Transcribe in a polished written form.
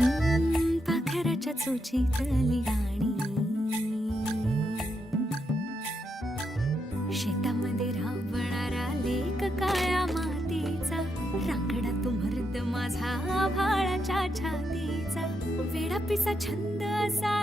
पाखराच्या चोचीतली गाणी, शेतामध्ये राबणारा लेक काळ्या मातीचा, रांगडा तू मर्द माझा आभाळाच्या छातीचा, वेडा पिसा छंद असा